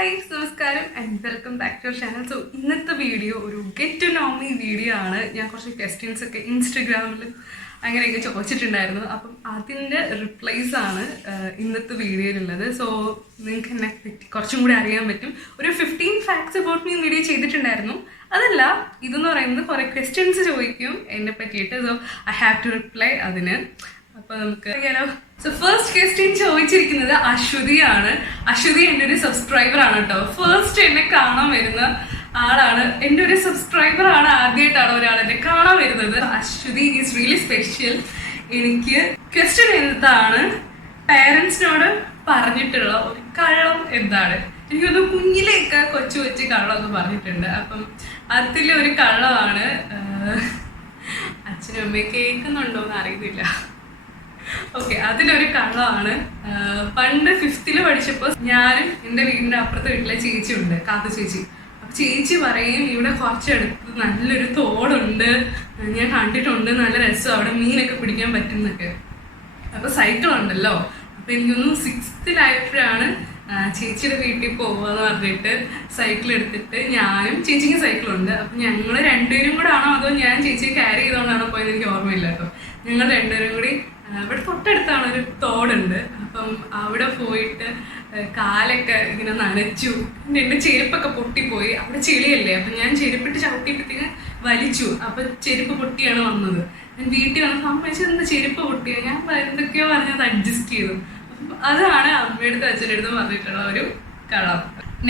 Hi നമസ്കാരം and welcome back to our channel. So ഇന്നത്തെ video ഒരു get to know me video ആണ്. ഞാൻ കുറച്ച് ക്വസ്റ്റ്യൻസ് ഒക്കെ ഇൻസ്റ്റഗ്രാമിൽ അങ്ങനെയൊക്കെ ചോദിച്ചിട്ടുണ്ടായിരുന്നു. അപ്പം അതിൻ്റെ റിപ്ലൈസ് ആണ് ഇന്നത്തെ വീഡിയോയിലുള്ളത്. സോ നിങ്ങൾക്ക് എന്നെ പറ്റി കുറച്ചും കൂടി അറിയാൻ പറ്റും. ഒരു 15 ഫാക്ട്സ് അബൌട്ട് മീ വീഡിയോ ചെയ്തിട്ടുണ്ടായിരുന്നു. അതല്ല, ഇതെന്ന് പറയുന്നത് കുറേ ക്വസ്റ്റ്യൻസ് ചോദിക്കും എന്നെ പറ്റിയിട്ട്. So I have to reply അതിന്. അപ്പോൾ നമുക്ക് അറിയാലോ. സോ ഫസ്റ്റ് ക്വസ്റ്റ്യൻ ചോദിച്ചിരിക്കുന്നത് അശ്വതിയാണ്. അശ്വതി എൻ്റെ ഒരു സബ്സ്ക്രൈബർ ആണ് കേട്ടോ. ഫസ്റ്റ് എന്നെ കാണാൻ വരുന്ന ആളാണ്, എൻ്റെ ഒരു സബ്സ്ക്രൈബർ ആണ്. ആദ്യമായിട്ടാണ് ഒരാൾ എന്നെ കാണാൻ വരുന്നത്. Ashwathi is really special. എനിക്ക് ക്വസ്റ്റ്യൻ എന്താണ്, പേരൻസിനോട് പറഞ്ഞിട്ടുള്ള ഒരു കള്ളം എന്താണ്? എനിക്കൊന്ന് കുഞ്ഞിലേക്ക് കൊച്ചു കൊച്ചു കള്ളമൊക്കെ പറഞ്ഞിട്ടുണ്ട്. അപ്പം അതിലൊരു കള്ളമാണ്, അച്ഛനും അമ്മയും കേൾക്കുന്നുണ്ടോയെന്ന് അറിയുന്നില്ല. ഓക്കെ, അതിലൊരു കള്ളമാണ്. പണ്ട് 5th പഠിച്ചപ്പോൾ ഞാനും എൻ്റെ വീടിൻ്റെ അപ്പുറത്തെ വീട്ടിലെ ചേച്ചിയുണ്ട്, കാത്തു ചേച്ചി. അപ്പം ചേച്ചി പറയും ഇവിടെ കുറച്ചടുത്ത് നല്ലൊരു തോടുണ്ട്, ഞാൻ കണ്ടിട്ടുണ്ട്, നല്ല രസം, അവിടെ മീനൊക്കെ പിടിക്കാൻ പറ്റുന്നൊക്കെ. അപ്പോൾ സൈക്കിളുണ്ടല്ലോ. അപ്പം എനിക്കൊന്നും 6th ചേച്ചിയുടെ വീട്ടിൽ പോകുകയെന്ന് പറഞ്ഞിട്ട് സൈക്കിൾ എടുത്തിട്ട് ഞാനും ചേച്ചിക്ക് സൈക്കിളുണ്ട്. അപ്പം ഞങ്ങൾ രണ്ടുപേരും കൂടെ ആണോ അതോ ഞാൻ ചേച്ചിയെ ക്യാരി ചെയ്തുകൊണ്ടാണോ പോയത് എനിക്ക് ഓർമ്മയില്ല കേട്ടോ. ഞങ്ങൾ രണ്ടുപേരും കൂടി ഇവിടെ തൊട്ടടുത്താണ് ഒരു തോടുണ്ട്. അപ്പം അവിടെ പോയിട്ട് കാലൊക്കെ ഇങ്ങനെ നനച്ചു. എൻ്റെ ചെരുപ്പൊക്കെ പൊട്ടിപ്പോയി. അവിടെ ചെളിയല്ലേ. അപ്പം ഞാൻ ചെരുപ്പിട്ട് ചവിട്ടിയിട്ടേക്ക് വലിച്ചു. അപ്പം ചെരുപ്പ് പൊട്ടിയാണ് വന്നത്. ഞാൻ വീട്ടിൽ വന്നപ്പോൾ അമ്മ വെച്ചാൽ എന്താ ചെരുപ്പ് പൊട്ടിയ, ഞാൻ എന്തൊക്കെയോ പറഞ്ഞത് അഡ്ജസ്റ്റ് ചെയ്തു. അതാണ് അമ്മയുടെ അച്ഛൻ്റെ അടുത്ത് പറഞ്ഞിട്ടുള്ള ഒരു കളം.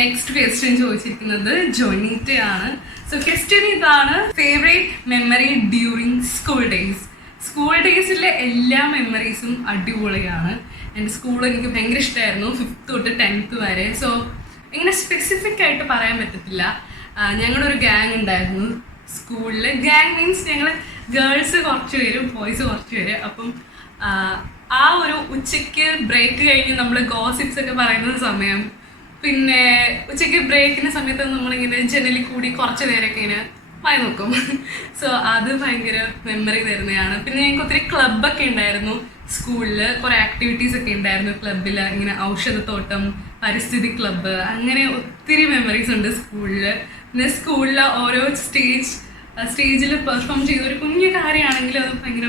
നെക്സ്റ്റ് ക്വസ്റ്റ്യൻ ചോദിച്ചിരിക്കുന്നത് ജോനീറ്റയാണ്. സോ ക്വസ്റ്റ്യൻ ഇതാണ്, favourite memory during school days. School ഡേയ്സിലെ എല്ലാ മെമ്മറീസും അടിപൊളിയാണ്. എൻ്റെ സ്കൂൾ എനിക്ക് ഭയങ്കര ഇഷ്ടമായിരുന്നു, 5th തൊട്ട് 10th വരെ. സോ ഇങ്ങനെ സ്പെസിഫിക് ആയിട്ട് പറയാൻ പറ്റത്തില്ല. ഞങ്ങളുടെ ഒരു ഗ്യാങ് ഉണ്ടായിരുന്നു സ്കൂളിൽ. ഗ്യാങ് മീൻസ് ഞങ്ങൾ ഗേൾസ് കുറച്ച് പേരും ബോയ്സ് കുറച്ച് പേര്. അപ്പം ആ ഒരു ഉച്ചയ്ക്ക് ബ്രേക്ക് കഴിഞ്ഞ് നമ്മൾ ഗോസിപ്സ് ഒക്കെ പറയുന്ന സമയം, പിന്നെ ഉച്ചയ്ക്ക് ബ്രേക്കിൻ്റെ സമയത്ത് നമ്മളിങ്ങനെ ജനലിൽ കൂടി കുറച്ച് നേരമൊക്കെ ഇങ്ങനെ വായി നോക്കും. സോ അത് ഭയങ്കര മെമ്മറി തരുന്നതാണ്. പിന്നെ ഞങ്ങൾക്ക് ഒത്തിരി ക്ലബ്ബൊക്കെ ഉണ്ടായിരുന്നു സ്കൂളിൽ. കുറേ ആക്ടിവിറ്റീസ് ഒക്കെ ഉണ്ടായിരുന്നു ക്ലബ്ബിൽ. ഇങ്ങനെ ഔഷധത്തോട്ടം, പരിസ്ഥിതി ക്ലബ്ബ്, അങ്ങനെ ഒത്തിരി മെമ്മറീസ് ഉണ്ട് സ്കൂളിൽ. പിന്നെ സ്കൂളിലെ ഓരോ സ്റ്റേജിൽ പെർഫോം ചെയ്ത ഒരു കുഞ്ഞു കാര്യമാണെങ്കിലും അത് ഭയങ്കര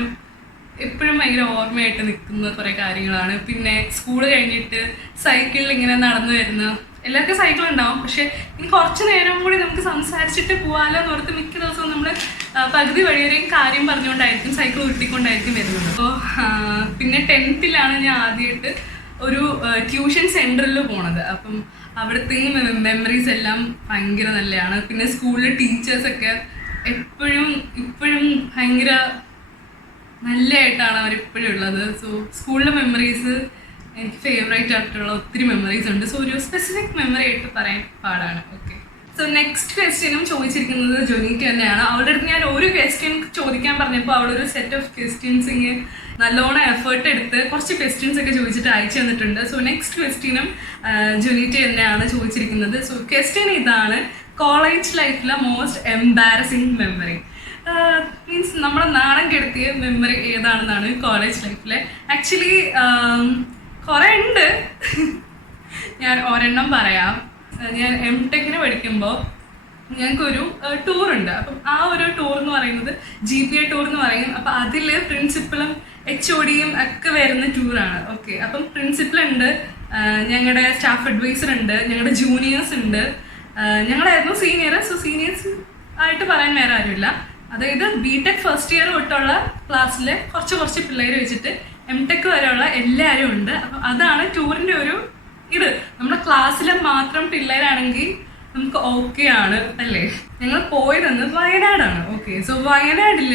എപ്പോഴും ഭയങ്കര ഓർമ്മയായിട്ട് നിൽക്കുന്ന കുറേ കാര്യങ്ങളാണ്. പിന്നെ സ്കൂൾ കഴിഞ്ഞിട്ട് സൈക്കിളിൽ ഇങ്ങനെ നടന്നു വരുന്ന, എല്ലാവർക്കും സൈക്കിൾ ഉണ്ടാവും, പക്ഷെ ഇനി കുറച്ച് നേരം കൂടി നമുക്ക് സംസാരിച്ചിട്ട് പോകാമല്ലോ എന്ന് ഓർത്ത് മിക്ക ദിവസവും നമ്മൾ പകുതി വഴിവരെയും കാര്യം പറഞ്ഞുകൊണ്ടായിരിക്കും സൈക്കിൾ ഉരുട്ടിക്കൊണ്ടായിരിക്കും വരുന്നത്. അപ്പോൾ പിന്നെ 10th ഞാൻ ആദ്യമായിട്ട് ഒരു ട്യൂഷൻ സെൻറ്ററിൽ പോണത്. അപ്പം അവിടുത്തെ മെമ്മറീസ് എല്ലാം ഭയങ്കര നല്ലതാണ്. പിന്നെ സ്കൂളിലെ ടീച്ചേഴ്സൊക്കെ ഇപ്പോഴും ഭയങ്കര നല്ലതായിട്ടാണ് അവരിപ്പോഴും ഉള്ളത്. സോ സ്കൂളിലെ മെമ്മറീസ് എനിക്ക് ഫേവറേറ്റ് ആയിട്ടുള്ള ഒത്തിരി മെമ്മറീസ് ഉണ്ട്. സോ ഒരു സ്പെസിഫിക് മെമ്മറി ആയിട്ട് പറയാൻ പാടാണ്. ഓക്കെ, സോ നെക്സ്റ്റ് ക്വസ്റ്റ്യനും ചോദിച്ചിരിക്കുന്നത് ജോനീറ്റ് തന്നെയാണ്. അവളുടെ അടുത്ത് ഞാൻ ഒരു ക്വസ്റ്റ്യൻ ചോദിക്കാൻ പറഞ്ഞപ്പോൾ അവളൊരു സെറ്റ് ഓഫ് ക്വസ്റ്റ്യൻസ് ഇങ്ങനെ നല്ലോണം എഫേർട്ട് എടുത്ത് കുറച്ച് ക്വസ്റ്റ്യൻസ് ഒക്കെ ചോദിച്ചിട്ട് അയച്ചു തന്നിട്ടുണ്ട്. സോ നെക്സ്റ്റ് ക്വസ്റ്റ്യനും ജോനീറ്റ് തന്നെയാണ് ചോദിച്ചിരിക്കുന്നത്. സോ ക്വസ്റ്റ്യൻ ഇതാണ്, കോളേജ് ലൈഫിലെ മോസ്റ്റ് എംബാരസിങ് മെമ്മറി. മീൻസ് നമ്മളെ നാണം കെടുത്തിയ മെമ്മറി ഏതാണെന്നാണ് കോളേജ് ലൈഫിലെ. ആക്ച്വലി കുറേ ഉണ്ട്, ഞാൻ ഒരെണ്ണം പറയാം. ഞാൻ M.Tech പഠിക്കുമ്പോൾ ഞങ്ങൾക്കൊരു ടൂറുണ്ട്. അപ്പം ആ ഒരു ടൂർ എന്ന് പറയുന്നത് GPA ടൂർ എന്ന് പറയും. അപ്പം അതിൽ പ്രിൻസിപ്പളും HODയും ഒക്കെ വരുന്ന ടൂറാണ്. ഓക്കെ, അപ്പം പ്രിൻസിപ്പളുണ്ട്, ഞങ്ങളുടെ സ്റ്റാഫ് അഡ്വൈസർ ഉണ്ട്, ഞങ്ങളുടെ ജൂനിയേഴ്സ് ഉണ്ട്, ഞങ്ങളായിരുന്നു സീനിയർ. സോ സീനിയേഴ്സ് ആയിട്ട് പറയാൻ വേറെ ആരുമില്ല. അതായത് B.Tech ഫസ്റ്റ് ഇയർ തൊട്ടുള്ള ക്ലാസ്സിലെ കുറച്ച് പിള്ളേർ വെച്ചിട്ട് M.Tech വരെയുള്ള എല്ലാവരും ഉണ്ട്. അപ്പം അതാണ് ടൂറിൻ്റെ ഒരു ഇത്. നമ്മുടെ ക്ലാസ്സിലെ മാത്രം പിള്ളേരാണെങ്കിൽ നമുക്ക് ഓക്കെ ആണ് അല്ലേ. ഞങ്ങൾ പോയതെന്ന് വയനാടാണ്. ഓക്കെ, സോ വയനാട്ടിൽ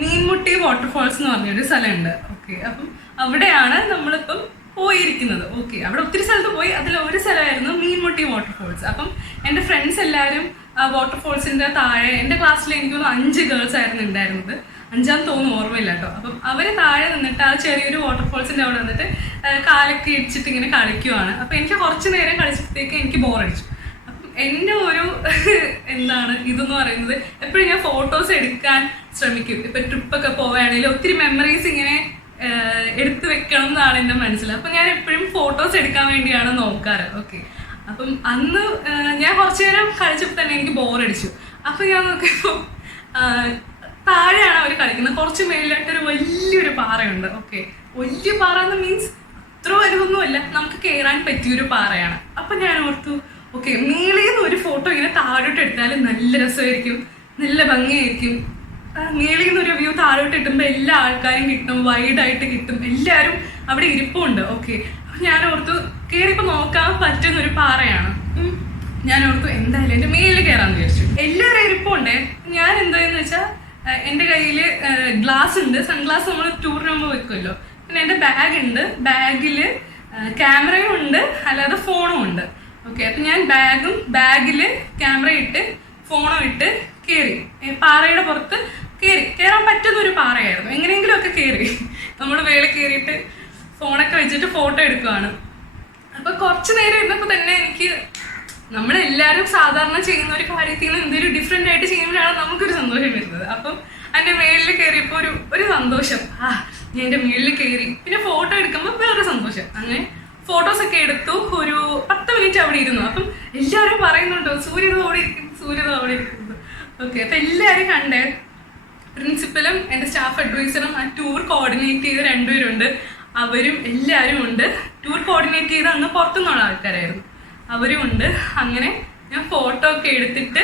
മീൻമുട്ടി വാട്ടർഫാൾസ് എന്ന് പറഞ്ഞൊരു സ്ഥലമുണ്ട്. ഓക്കെ, അപ്പം അവിടെയാണ് നമ്മളിപ്പം പോയിരിക്കുന്നത്. ഓക്കെ, അവിടെ ഒത്തിരി സ്ഥലത്ത് പോയി, അതിൽ ഒരു സ്ഥലമായിരുന്നു മീൻമുട്ടി വാട്ടർഫാൾസ്. അപ്പം എൻ്റെ ഫ്രണ്ട്സ് എല്ലാവരും വാട്ടർഫാൾസിൻ്റെ താഴെ, എൻ്റെ ക്ലാസ്സിൽ എനിക്കൊന്ന് 5 ഗേൾസ് ആയിരുന്നു ഉണ്ടായിരുന്നത്, 5 തോന്നുന്നു, ഓർമ്മയില്ല കേട്ടോ. അപ്പം അവർ താഴെ നിന്നിട്ട് ആ ചെറിയൊരു വാട്ടർഫാൾസിൻ്റെ അവിടെ നിന്നിട്ട് കാലൊക്കെ ഇടിച്ചിട്ട് ഇങ്ങനെ കളിക്കുവാണ്. അപ്പം എനിക്ക് കുറച്ച് നേരം കളിച്ചപ്പോഴത്തേക്ക് എനിക്ക് ബോറടിച്ചു. അപ്പം എൻ്റെ ഒരു എന്താണ് ഇതെന്ന് പറയുന്നത്, എപ്പോഴും ഞാൻ ഫോട്ടോസ് എടുക്കാൻ ശ്രമിക്കും. ഇപ്പം ട്രിപ്പൊക്കെ പോവുകയാണെങ്കിൽ ഒത്തിരി മെമ്മറീസ് ഇങ്ങനെ എടുത്തു വെക്കണം എന്നാണ് എൻ്റെ മനസ്സിൽ. അപ്പം ഞാൻ എപ്പോഴും ഫോട്ടോസ് എടുക്കാൻ വേണ്ടിയാണ് നോക്കാറ്. ഓക്കെ, അപ്പം അന്ന് ഞാൻ കുറച്ചു നേരം കളിച്ചപ്പോൾ തന്നെ എനിക്ക് ബോറടിച്ചു. അപ്പം ഞാൻ നോക്കിയപ്പോൾ താഴെയാണ് അവർ കളിക്കുന്നത്. കുറച്ച് മേളിലായിട്ടൊരു വലിയൊരു പാറയുണ്ട്. ഓക്കെ, വലിയ പാറ എന്ന് മീൻസ് അത്ര വലുതൊന്നുമല്ല, നമുക്ക് കയറാൻ പറ്റിയൊരു പാറയാണ്. അപ്പം ഞാൻ ഓർത്തു ഓക്കെ, മേളിൽ നിന്ന് ഒരു ഫോട്ടോ ഇങ്ങനെ താഴോട്ട് എടുത്താൽ നല്ല രസമായിരിക്കും, നല്ല ഭംഗിയായിരിക്കും. മേളിൽ നിന്നൊരു വ്യൂ താഴോട്ട് കിട്ടുമ്പോൾ എല്ലാ ആൾക്കാരും കിട്ടും, വൈഡായിട്ട് കിട്ടും, എല്ലാവരും അവിടെ ഇരിപ്പുണ്ട്. ഓക്കെ, അപ്പം ഞാൻ ഓർത്തു കയറിയപ്പോൾ നോക്കാൻ പറ്റുന്നൊരു പാറയാണ്. ഞാൻ ഓർത്തു എന്തായാലും എൻ്റെ മേലിൽ കയറാമെന്ന് വിചാരിച്ചു. എല്ലാവരും ഇരിപ്പുണ്ടേ. ഞാൻ എന്തായെന്ന് വെച്ചാൽ എൻ്റെ കയ്യിൽ ഗ്ലാസ് ഉണ്ട്, സൺഗ്ലാസ് നമ്മൾ ടൂറിന് മുമ്പ് വെക്കുമല്ലോ. പിന്നെ എൻ്റെ ബാഗ് ഉണ്ട്, ബാഗിൽ ക്യാമറയും ഉണ്ട്, അല്ലാതെ ഫോണും ഉണ്ട്. ഓക്കെ, അപ്പം ഞാൻ ബാഗിൽ ക്യാമറ ഇട്ട് ഫോണും ഇട്ട് കയറി. പാറയുടെ പുറത്ത് കയറാൻ പറ്റുന്നൊരു പാറയായിരുന്നു. എങ്ങനെയെങ്കിലും ഒക്കെ കയറി നമ്മൾ വേളി കയറിയിട്ട് ഫോണൊക്കെ വെച്ചിട്ട് ഫോട്ടോ എടുക്കുകയാണ്. അപ്പം കുറച്ച് നേരം ഇരുന്നപ്പോൾ തന്നെ എനിക്ക് നമ്മളെല്ലാവരും സാധാരണ ചെയ്യുന്ന ഒരു കാര്യത്തിൽ നിന്ന് എന്തെങ്കിലും ഡിഫറെൻ്റ് ആയിട്ട് ചെയ്യുമ്പോഴാണ് നമുക്കൊരു സന്തോഷം വരുന്നത്. അപ്പം എൻ്റെ മേളിൽ കയറിയപ്പോൾ ഒരു സന്തോഷം, ഞാൻ എൻ്റെ മേളിൽ കയറി. പിന്നെ ഫോട്ടോ എടുക്കുമ്പോൾ വേറൊരു സന്തോഷം. അങ്ങനെ ഫോട്ടോസൊക്കെ എടുത്തു. ഒരു 10 മിനിറ്റ് അവിടെ ഇരുന്നു. അപ്പം എല്ലാവരും പറയുന്നുണ്ടോ സൂര്യത അവിടെ ഇരിക്കുന്നു, സൂര്യത അവിടെ ഇരിക്കുന്നു. ഓക്കെ, അപ്പം എല്ലാവരും കണ്ടേ. പ്രിൻസിപ്പലും എൻ്റെ സ്റ്റാഫ് അഡ്വൈസറും ആ ടൂർ കോർഡിനേറ്റ് ചെയ്ത് 2 പേരുണ്ട്, അവരും എല്ലാവരും ഉണ്ട്. ടൂർ കോർഡിനേറ്റ് ചെയ്ത് അന്ന് പുറത്തുനിന്നുള്ള ആൾക്കാരായിരുന്നു, അവരും ഉണ്ട്. അങ്ങനെ ഞാൻ ഫോട്ടോ ഒക്കെ എടുത്തിട്ട്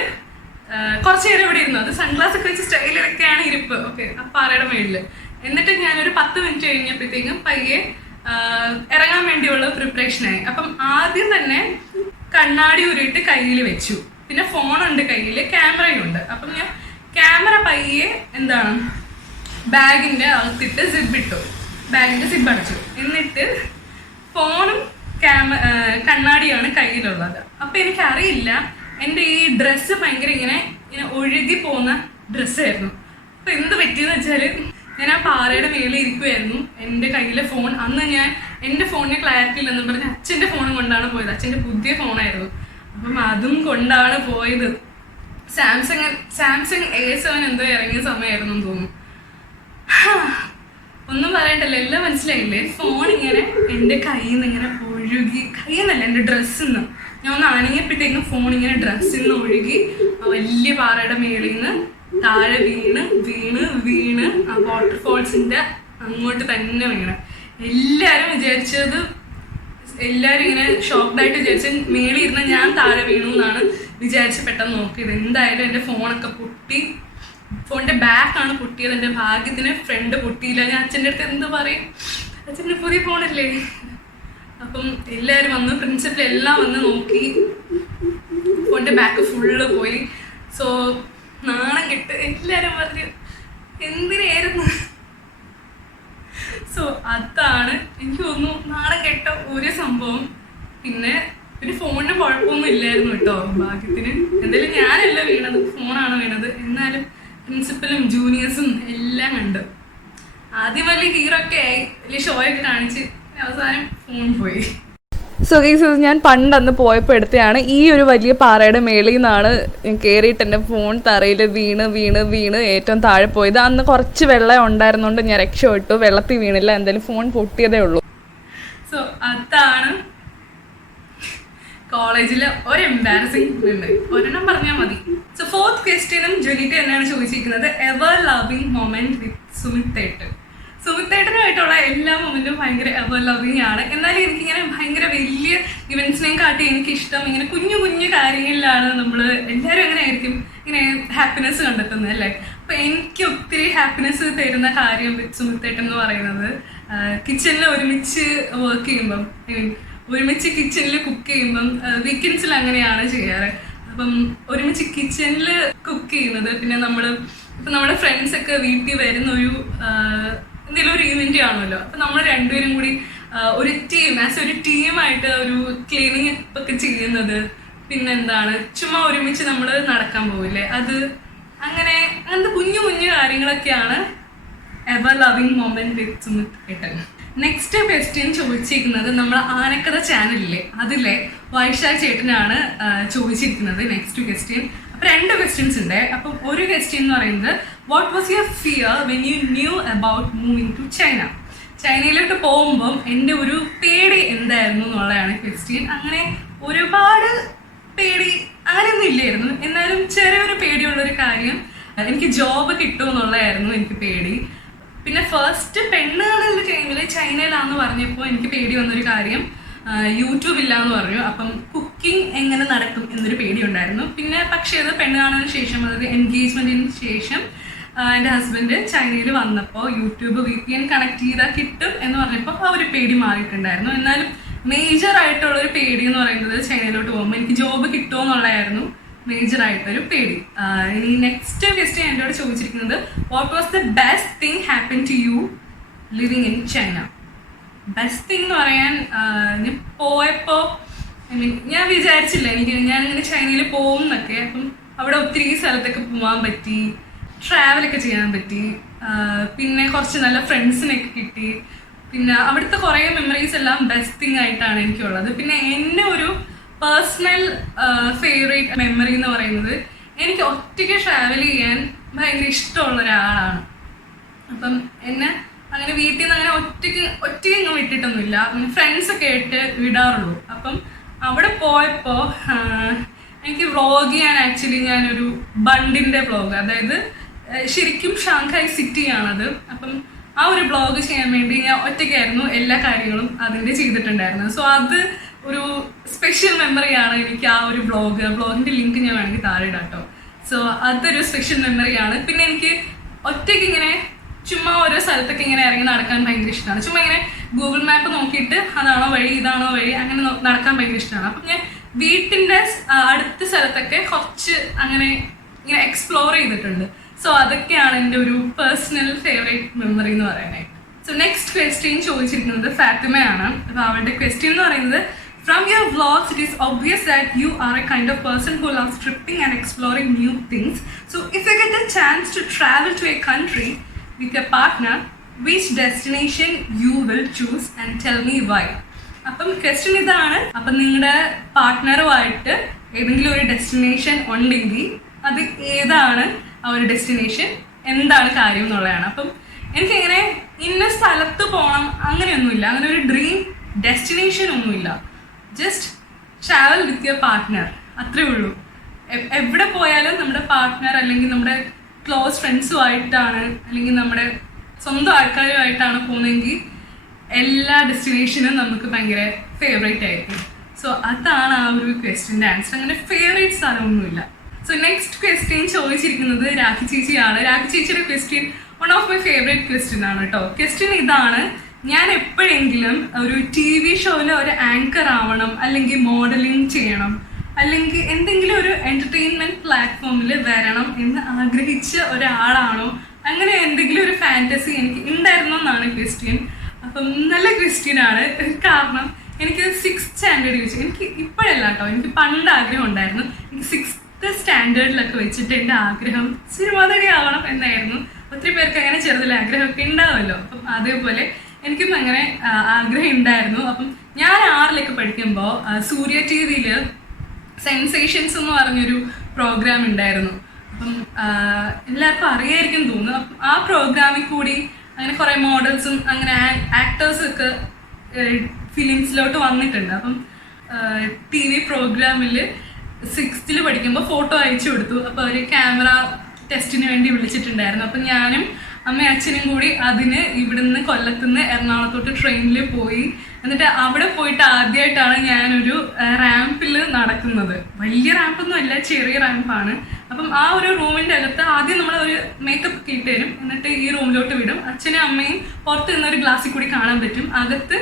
കുറച്ച് നേരം ഇവിടെ ഇരുന്നു. അത് സൺഗ്ലാസ് ഒക്കെ വെച്ച് സ്റ്റൈലിലൊക്കെയാണ് ഇരിപ്പ്. ഓക്കെ, ആ പാറയുടെ മേളിൽ. എന്നിട്ട് ഞാനൊരു 10 മിനിറ്റ് കഴിഞ്ഞപ്പോഴത്തേക്കും പയ്യെ ഇറങ്ങാൻ വേണ്ടിയുള്ള പ്രിപ്പറേഷനായി. അപ്പം ആദ്യം തന്നെ കണ്ണാടി ഉരുട്ട് കയ്യിൽ വെച്ചു. പിന്നെ ഫോണുണ്ട് കയ്യിൽ, ക്യാമറയും ഉണ്ട്. അപ്പം ഞാൻ ക്യാമറ പയ്യെ ബാഗിൻ്റെ അകത്തിട്ട് സിബിട്ടു, ബാഗിൻ്റെ സിബ് അടച്ചു. എന്നിട്ട് ഫോണും കണ്ണാടിയാണ് കയ്യിലുള്ളത്. അപ്പം എനിക്കറിയില്ല, എൻ്റെ ഈ ഡ്രസ്സ് ഭയങ്കര ഇങ്ങനെ ഒഴുകി പോകുന്ന ഡ്രസ്സായിരുന്നു. അപ്പം എന്ത് പറ്റിയെന്ന് വെച്ചാൽ ഞാൻ ആ പാറയുടെ മേളിൽ ഇരിക്കുമായിരുന്നു. എൻ്റെ കയ്യിലെ ഫോൺ അന്ന് ഞാൻ എൻ്റെ ഫോണിന് ക്ലാരിറ്റി ഇല്ലെന്ന് പറഞ്ഞ് അച്ഛൻ്റെ ഫോണും കൊണ്ടാണ് പോയത്. അച്ഛൻ്റെ പുതിയ ഫോണായിരുന്നു. അപ്പം അതും കൊണ്ടാണ് പോയത്. സാംസങ് A7 എന്തോ ഇറങ്ങിയ സമയമായിരുന്നു എന്ന് തോന്നുന്നു. ഒന്നും പറയണ്ടല്ലോ, എല്ലാം മനസ്സിലായില്ലേ. ഫോൺ ഇങ്ങനെ എൻ്റെ കയ്യിൽ നിന്ന് ഇങ്ങനെ ഒഴുകി, കയ്യിൽ നിന്നല്ല എൻ്റെ ഡ്രസ്സിൽ നിന്ന്. ഞാൻ ഒന്ന് അനങ്ങിയപ്പോഴത്തേക്കും ഫോൺ ഇങ്ങനെ ഡ്രസ്സിൽ നിന്ന് ഒഴുകി ആ വലിയ പാറയുടെ മേളിൽ നിന്ന് താഴെ വീണ് ആ വാട്ടർഫോൾസിൻ്റെ അങ്ങോട്ട് തന്നെ വീണ്. എല്ലാവരും ഇങ്ങനെ ഷോക്ക്ഡായിട്ട് വിചാരിച്ച് മേളിൽ ഇരുന്ന് ഞാൻ താഴെ വീണു എന്നാണ് വിചാരിച്ച് പെട്ടെന്ന് നോക്കിയത്. എന്തായാലും എൻ്റെ ഫോണൊക്കെ പൊട്ടി. ഫോണിൻ്റെ ബാക്കാണ് പൊട്ടിയത്. എൻ്റെ ഭാഗ്യത്തിന് ഫ്രണ്ട് പൊട്ടിയില്ല. ഞാൻ അച്ഛൻ്റെ അടുത്ത് എന്ത് പറയും, അച്ഛൻ്റെ പുതിയ ഫോണല്ലേ. അപ്പം എല്ലാവരും വന്ന്, പ്രിൻസിപ്പൽ എല്ലാം വന്ന് നോക്കി. ഫോണിൻ്റെ ബാക്ക് ഫുള്ള് പോയി. സോ നാണം കെട്ട് എല്ലാവരും പറഞ്ഞു എന്തിനായിരുന്നു. സോ അതാണ് എനിക്ക് തോന്നുന്നു നാണം കെട്ട ഒരു സംഭവം. പിന്നെ ഫോണിന് കുഴപ്പമൊന്നും ഇല്ലായിരുന്നു കേട്ടോ, ഭാഗ്യത്തിന്. എന്തായാലും ഞാനല്ല വീണത്, ഫോണാണ് വീണത്. എന്നാലും പ്രിൻസിപ്പലും ജൂനിയേഴ്സും എല്ലാം കണ്ട്. ആദ്യം വലിയ ഹീറോ ഒക്കെ ആയി, വലിയ ഷോ ഒക്കെ കാണിച്ച് അവസാനം ഫോൺ പോയി. സോ ഗൈസ്, ഞാൻ പണ്ടന്ന് പോയപ്പോൾ എടുത്തതാണ്. ഈ ഒരു വലിയ പാറയുടെ മേളിൽ നിന്നാണ് കയറിയിട്ട് എൻ്റെ ഫോൺ തറയിൽ വീണ് ഏറ്റവും താഴെ പോയത്. അന്ന് കുറച്ച് വെള്ളം ഉണ്ടായിരുന്നോണ്ട് ഞാൻ രക്ഷപ്പെട്ടു, വെള്ളത്തിൽ വീണില്ല. എന്തായാലും ഫോൺ പൊട്ടിയതേ ഉള്ളൂ. സോ അതാണ് കോളേജിലെ ഒരു എംബാരസിംഗ് മെമ്മറി. ഒരെണ്ണം പറഞ്ഞാൽ മതി. സോ 4th ക്വസ്റ്റ്യനും ജോലിറ്റ് തന്നെയാണ് ചോദിച്ചിരിക്കുന്നത്. എവർ ലവിങ് മൊമെന്റ് വിത്ത് സുമിത്തേട്ടനുമായിട്ടുള്ള എല്ലാ മൊമെന്റും ഭയങ്കര എവർ ലവിങ് ആണ്. എന്നാലും എനിക്കിങ്ങനെ ഭയങ്കര വലിയ ഇവൻസിനെയും കാട്ടി എനിക്കിഷ്ടം ഇങ്ങനെ കുഞ്ഞു കുഞ്ഞു കാര്യങ്ങളിലാണ്. നമ്മൾ എല്ലാവരും അങ്ങനെ ആയിരിക്കും ഇങ്ങനെ ഹാപ്പിനെസ് കണ്ടെത്തുന്നത് അല്ലേ. അപ്പം എനിക്ക് ഒത്തിരി ഹാപ്പിനെസ് തരുന്ന കാര്യം വിത്ത് സുമിത്തേട്ടൻ എന്ന് പറയുന്നത്, കിച്ചണിൽ ഒരുമിച്ച് വർക്ക് ചെയ്യുമ്പം, ഒരുമിച്ച് കിച്ചണിൽ കുക്ക് ചെയ്യുമ്പം, വീക്കെൻഡ്സിൽ അങ്ങനെയാണ് ചെയ്യാറ്. അപ്പം ഒരുമിച്ച് കിച്ചണിൽ കുക്ക് ചെയ്യുന്നത്, പിന്നെ ഇപ്പം നമ്മുടെ ഫ്രണ്ട്സൊക്കെ വീട്ടിൽ വരുന്ന എന്തെങ്കിലും ഒരു ഈവെന്റ് ആണല്ലോ. അപ്പം നമ്മൾ രണ്ടുപേരും കൂടി ഒരു ടീമായിട്ട് ഒരു ക്ലീനിങ് ഒക്കെ ചെയ്യുന്നത്, പിന്നെന്താണ് ചുമ്മാ ഒരുമിച്ച് നമ്മൾ നടക്കാൻ പോവില്ലേ, അങ്ങനത്തെ കുഞ്ഞു കുഞ്ഞു കാര്യങ്ങളൊക്കെയാണ് എവർ ലവിങ് മൊമെന്റ് വിത്ത് സുമിത്തേട്ടൻ. നെക്സ്റ്റ് ക്വസ്റ്റ്യൻ ചോദിച്ചിരിക്കുന്നത് നമ്മൾ ആനക്കഥ ചാനലിലെ അതിലെ വൈശാഖ് ചേട്ടനാണ് ചോദിച്ചിരിക്കുന്നത്. Next question. അപ്പം 2 ക്വസ്റ്റ്യൻസ് ഉണ്ട്. അപ്പം ഒരു ക്വസ്റ്റ്യൻ എന്ന് പറയുന്നത്, what was your fear when you knew about moving to China? ചൈനയിലോട്ട് പോകുമ്പം എൻ്റെ ഒരു പേടി എന്തായിരുന്നു എന്നുള്ളതാണ് ക്വസ്റ്റ്യൻ. അങ്ങനെ ഒരുപാട് പേടി അങ്ങനെയൊന്നും ഇല്ലായിരുന്നു. എന്നാലും ചെറിയൊരു പേടിയുള്ളൊരു കാര്യം എനിക്ക് ജോബ് കിട്ടുമെന്നുള്ളതായിരുന്നു എനിക്ക് പേടി. പിന്നെ ഫസ്റ്റ് പെണ്ണ് കാണുന്ന ടൈമിൽ ചൈനയിലാന്ന് പറഞ്ഞപ്പോൾ എനിക്ക് പേടി വന്നൊരു കാര്യം യൂട്യൂബ് ഇല്ല എന്ന് പറഞ്ഞു. അപ്പം കുക്കിംഗ് എങ്ങനെ നടക്കും എന്നൊരു പേടി ഉണ്ടായിരുന്നു. പിന്നെ പക്ഷേ അത് പെണ്ണ് കാണുന്നതിന് ശേഷം, അതായത് എൻഗേജ്മെന്റിന് ശേഷം എൻ്റെ ഹസ്ബൻഡ് ചൈനയിൽ വന്നപ്പോൾ യൂട്യൂബ് VPN കണക്ട് ചെയ്താൽ കിട്ടും എന്ന് പറഞ്ഞപ്പോൾ ആ ഒരു പേടി മാറിയിട്ടുണ്ടായിരുന്നു. എന്നാലും മേജർ ആയിട്ടുള്ളൊരു പേടി എന്ന് പറയുന്നത് ചൈനയിലോട്ട് പോകുമ്പോൾ എനിക്ക് ജോബ് കിട്ടുമോ എന്നുള്ളതായിരുന്നു മേജർ ആയിട്ടൊരു പേടി. ഇനി നെക്സ്റ്റ് ക്വസ്റ്റ്യൻ എന്നോട് ചോദിച്ചിരിക്കുന്നത്, what was the best thing happen to you living in China? Best thing എന്ന് പറയാൻ ഞാൻ പോയപ്പോൾ ഞാൻ വിചാരിച്ചില്ല ഞാനിങ്ങനെ ചൈനയിൽ പോകും എന്നൊക്കെ. അപ്പം അവിടെ ഒത്തിരി സ്ഥലത്തൊക്കെ പോകാൻ പറ്റി, ട്രാവലൊക്കെ ചെയ്യാൻ പറ്റി, പിന്നെ കുറച്ച് നല്ല ഫ്രണ്ട്സിനൊക്കെ കിട്ടി. പിന്നെ അവിടുത്തെ കുറേ മെമ്മറീസ് എല്ലാം ബെസ്റ്റ് തിങ് ആയിട്ടാണ് എനിക്കുള്ളത്. പിന്നെ എൻ്റെ ഒരു പേഴ്സണൽ ഫേവറേറ്റ് മെമ്മറി എന്ന് പറയുന്നത്, എനിക്ക് ഒറ്റയ്ക്ക് ട്രാവൽ ചെയ്യാൻ ഭയങ്കര ഇഷ്ടമുള്ള ഒരാളാണ്. അപ്പം എന്നെ അങ്ങനെ വീട്ടിൽ നിന്ന് അങ്ങനെ ഒറ്റയ്ക്ക് ഇങ്ങ് വിട്ടിട്ടൊന്നുമില്ല, ഫ്രണ്ട്സൊക്കെ ആയിട്ട് വിടാറുള്ളൂ. അപ്പം അവിടെ പോയപ്പോൾ എനിക്ക് വ്ളോഗ് ചെയ്യാൻ ആക്ച്വലി ഞാനൊരു ബണ്ടിൻ്റെ വ്ളോഗ്, അതായത് ശരിക്കും ഷാങ്ഹായ് സിറ്റിയാണത്. അപ്പം ആ ഒരു വ്ളോഗ് ചെയ്യാൻ വേണ്ടി ഞാൻ ഒറ്റയ്ക്കായിരുന്നു എല്ലാ കാര്യങ്ങളും അതിൻ്റെ ചെയ്തിട്ടുണ്ടായിരുന്നത്. സോ അത് ഒരു സ്പെഷ്യൽ മെമ്മറിയാണ് എനിക്ക്. ആ ഒരു വ്ളോഗിൻ്റെ ലിങ്ക് ഞാൻ വേണമെങ്കിൽ താഴെ ഇടാം കേട്ടോ. സോ അതൊരു സ്പെഷ്യൽ മെമ്മറിയാണ്. പിന്നെ എനിക്ക് ഒറ്റയ്ക്ക് ഇങ്ങനെ ചുമ്മാ ഓരോ സ്ഥലത്തൊക്കെ ഇങ്ങനെ ഇറങ്ങി നടക്കാൻ ഭയങ്കര ഇഷ്ടമാണ്. ചുമ്മാ ഇങ്ങനെ ഗൂഗിൾ മാപ്പ് നോക്കിയിട്ട് അതാണോ വഴി ഇതാണോ വഴി അങ്ങനെ നടക്കാൻ ഭയങ്കര ഇഷ്ടമാണ്. അപ്പം ഞാൻ വീട്ടിൻ്റെ അടുത്ത സ്ഥലത്തൊക്കെ കുറച്ച് അങ്ങനെ ഇങ്ങനെ എക്സ്പ്ലോർ ചെയ്തിട്ടുണ്ട്. സോ അതൊക്കെയാണ് എൻ്റെ ഒരു പേഴ്സണൽ ഫേവറേറ്റ് മെമ്മറി എന്ന് പറയാനായിട്ട്. സോ നെക്സ്റ്റ് ക്വസ്റ്റ്യൻ ചോദിച്ചിരിക്കുന്നത് ഫാത്തിമയാണ്. അപ്പോൾ അവളുടെ ക്വസ്റ്റ്യൻ എന്ന് പറയുന്നത്, from your vlogs it is obvious that you are a kind of person who loves tripping and exploring new things. So if you get a chance to travel to a country with your partner, which destination you will choose and tell me why? അപ്പം question ഇതാണ്. അപ്പം നിങ്ങളുടെ പാർട്ട്ണറുമായിട്ട് ഏതെങ്കിലും ഒരു destination ഉണ്ടെങ്കിൽ അത് ഏതാണ് ആ ഒരു ഡെസ്റ്റിനേഷൻ, എന്താണ് കാര്യം എന്നുള്ളതാണ്. അപ്പം എനിക്കിങ്ങനെ ഇന്ന സ്ഥലത്ത് പോകണം അങ്ങനെയൊന്നുമില്ല, അങ്ങനെ ഒരു ഡ്രീം ഡെസ്റ്റിനേഷൻ ഒന്നുമില്ല. Just travel with your partner, അത്രേ ഉള്ളൂ. എവിടെ പോയാലും നമ്മുടെ പാർട്ട്ണർ അല്ലെങ്കിൽ നമ്മുടെ ക്ലോസ് ഫ്രണ്ട്സുമായിട്ടാണ് അല്ലെങ്കിൽ നമ്മുടെ സ്വന്തം ആൾക്കാരുമായിട്ടാണ് പോകുന്നതെങ്കിൽ എല്ലാ ഡെസ്റ്റിനേഷനും നമുക്ക് ഭയങ്കര ഫേവറേറ്റ് ആയിരിക്കും. സോ അതാണ് ആ ഒരു ക്വസ്റ്റ്യൻ്റെ ആൻസർ. അങ്ങനെ ഫേവറേറ്റ് സ്ഥലമൊന്നുമില്ല. സോ നെക്സ്റ്റ് ക്വസ്റ്റ്യൻ ചോദിച്ചിരിക്കുന്നത് രാഖി ചേച്ചിയാണ്. രാഖി ചേച്ചിയുടെ question one of my favourite question ആണ് കേട്ടോ. ക്വസ്റ്റ്യൻ ഇതാണ്, ഞാൻ എപ്പോഴെങ്കിലും ഒരു TV ഷോയിൽ ഒരു ആങ്കർ ആവണം, അല്ലെങ്കിൽ മോഡലിംഗ് ചെയ്യണം, അല്ലെങ്കിൽ എന്തെങ്കിലും ഒരു എൻ്റർടൈൻമെൻറ്റ് പ്ലാറ്റ്ഫോമിൽ വരണം എന്ന് ആഗ്രഹിച്ച ഒരാളാണോ? അങ്ങനെ എന്തെങ്കിലും ഒരു ഫാൻറ്റസി എനിക്ക് ഉണ്ടായിരുന്നോ എന്നാണ് ക്വസ്റ്റ്യൻ. അപ്പം നല്ല ക്വസ്റ്റ്യൻ ആണ്. കാരണം എനിക്ക് 6th സ്റ്റാൻഡേർഡ് വെച്ച്, എനിക്ക് ഇപ്പോഴല്ല കേട്ടോ, എനിക്ക് പണ്ട് ആഗ്രഹം ഉണ്ടായിരുന്നു. എനിക്ക് 6th സ്റ്റാൻഡേർഡിലൊക്കെ വെച്ചിട്ട് എൻ്റെ ആഗ്രഹം സിനിമാതകയാവണം എന്നായിരുന്നു. ഒത്തിരി പേർക്ക് അങ്ങനെ ചെറുതിൽ ആഗ്രഹമൊക്കെ ഉണ്ടാവുമല്ലോ. അപ്പം അതേപോലെ എനിക്കും അങ്ങനെ ആഗ്രഹം ഉണ്ടായിരുന്നു. അപ്പം ഞാൻ 6ലേക്ക് പഠിക്കുമ്പോൾ സൂര്യ TV-യിൽ സെൻസേഷൻസ് എന്ന് പറഞ്ഞൊരു പ്രോഗ്രാം ഉണ്ടായിരുന്നു. അപ്പം എല്ലാവർക്കും അറിയായിരിക്കും തോന്നുന്നു. അപ്പം ആ പ്രോഗ്രാമിൽ കൂടി അങ്ങനെ കുറേ മോഡൽസും അങ്ങനെ ആക്ടേഴ്സൊക്കെ ഫിലിംസിലോട്ട് വന്നിട്ടുണ്ട്. അപ്പം TV പ്രോഗ്രാമിൽ 6th പഠിക്കുമ്പോൾ ഫോട്ടോ അയച്ചു കൊടുത്തു. അപ്പോൾ അവർ ക്യാമറ ടെസ്റ്റിന് വേണ്ടി വിളിച്ചിട്ടുണ്ടായിരുന്നു. അപ്പം ഞാനും അമ്മയും അച്ഛനും കൂടി അതിന് ഇവിടുന്ന് കൊല്ലത്തുനിന്ന് എറണാകുളത്തോട്ട് ട്രെയിനിൽ പോയി. എന്നിട്ട് അവിടെ പോയിട്ട് ആദ്യമായിട്ടാണ് ഞാനൊരു റാമ്പിൽ നടക്കുന്നത്. വലിയ റാമ്പൊന്നും അല്ല, ചെറിയ റാമ്പാണ്. അപ്പം ആ ഒരു റൂമിൻ്റെ അകത്ത് ആദ്യം നമ്മൾ ഒരു മേക്കപ്പ് കിറ്റ് തരും, എന്നിട്ട് ഈ റൂമിലോട്ട് വിടും. അച്ഛനും അമ്മയും പുറത്ത് നിന്നൊരു ഗ്ലാസ്സിൽ കൂടി കാണാൻ പറ്റും. അകത്ത്